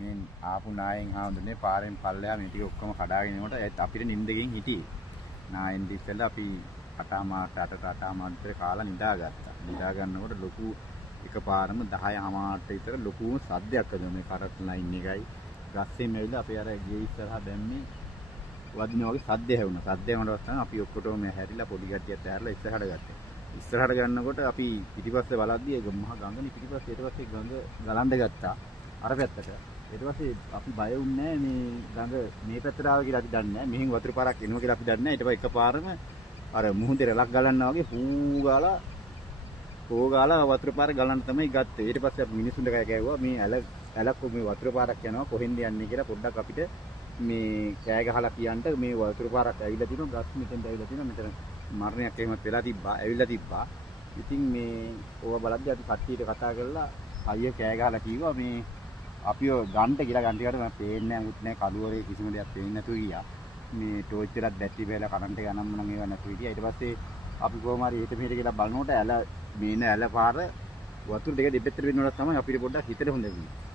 මේ ආපු නායෙන් හාමුදුරනේ පාරෙන් පල්ලෙහා මේ ටික ඔක්කොම කඩාගෙන එනකොට අපිට නිින්දකින් හිටියේ. නායෙන් ඉස්සෙල්ලා අපි 8:00 විතර කාලා නිදාගත්තා. නිදා ගන්නකොට ලොකු එකපාරම 10:00 විතර ලොකු සද්දයක් ආවා. මේ කරත් ලයින් එකයි ගස්සෙන් ඇවිල්ලා අපේ අර ගේ ඉස්සරහා දැම්මේ වදින වගේ සද්ද ඇහුණා. සද්ද ඇහුණාට තමයි අපි ඔක්කොටම හැරිලා පොඩි ගැටියක් ඇහැරලා ඉස්සරහට ගත්තා. ඉස්සරහට ගන්නකොට අපි පිටිපස්සේ බලද්දී ඒ මහා ගඟනේ පිටිපස්සේ ඊට පස්සේ ගඟ ගලන්න ගත්තා අර පැත්තට. ඊට පස්සේ අපි බය වුණේ මේ ගඟ මේ පැත්තට ආව කියලා අපි දන්නේ නැහැ. මෙහෙන් වතුර පාරක් එනවා කියලා අපි දන්නේ නැහැ. ඊට පස්සේ එකපාරම අර මුහුදේ රැලක් ගලන්නා වගේ හෝ ගාලා වතුර පාර ගලන්න තමයි ගත්තේ. ඊට පස්සේ අපි මිනිස්සුන්ට කෑගැව්වා මේ ඇලක් මේ වතුර පාරක් යනවා කොහෙන්ද යන්නේ කියලා පොඩ්ඩක් අපිට මේ කෑ ගහලා කියන්න මේ වතුර පාරක් ඇවිල්ලා තිනවා ගස් මෙතෙන්ට ඇවිල්ලා තිනවා මෙතන මරණයක් එහෙමත් වෙලා තිබ්බා ඇවිල්ලා තිබ්බා. ඉතින් මේ ඕවා බලද්දී අපි කට්ටියට කතා කරලා අයිය කෑ ගහලා කිව්වා මේ අපිව ගන්න කියලා ගන්න ටිකට මම පේන්නේ නැහැ මුත් නැහැ කළුවරේ කිසිම දෙයක් පේන්නේ නැතුව ගියා. මේ ටෝච් එකක් බැටරි බෑලා කරන්ට් එක යනම්ම නම් ඒව නැතුව හිටියා. ඊට පස්සේ අපි කොහොම හරි හිත මෙහෙට කියලා බලනකොට ඇල පාර වතුර දෙක දෙපැත්තට වෙනකොට තමයි අපිට පොඩ්ඩක් හිතට හොඳ වෙන්නේ.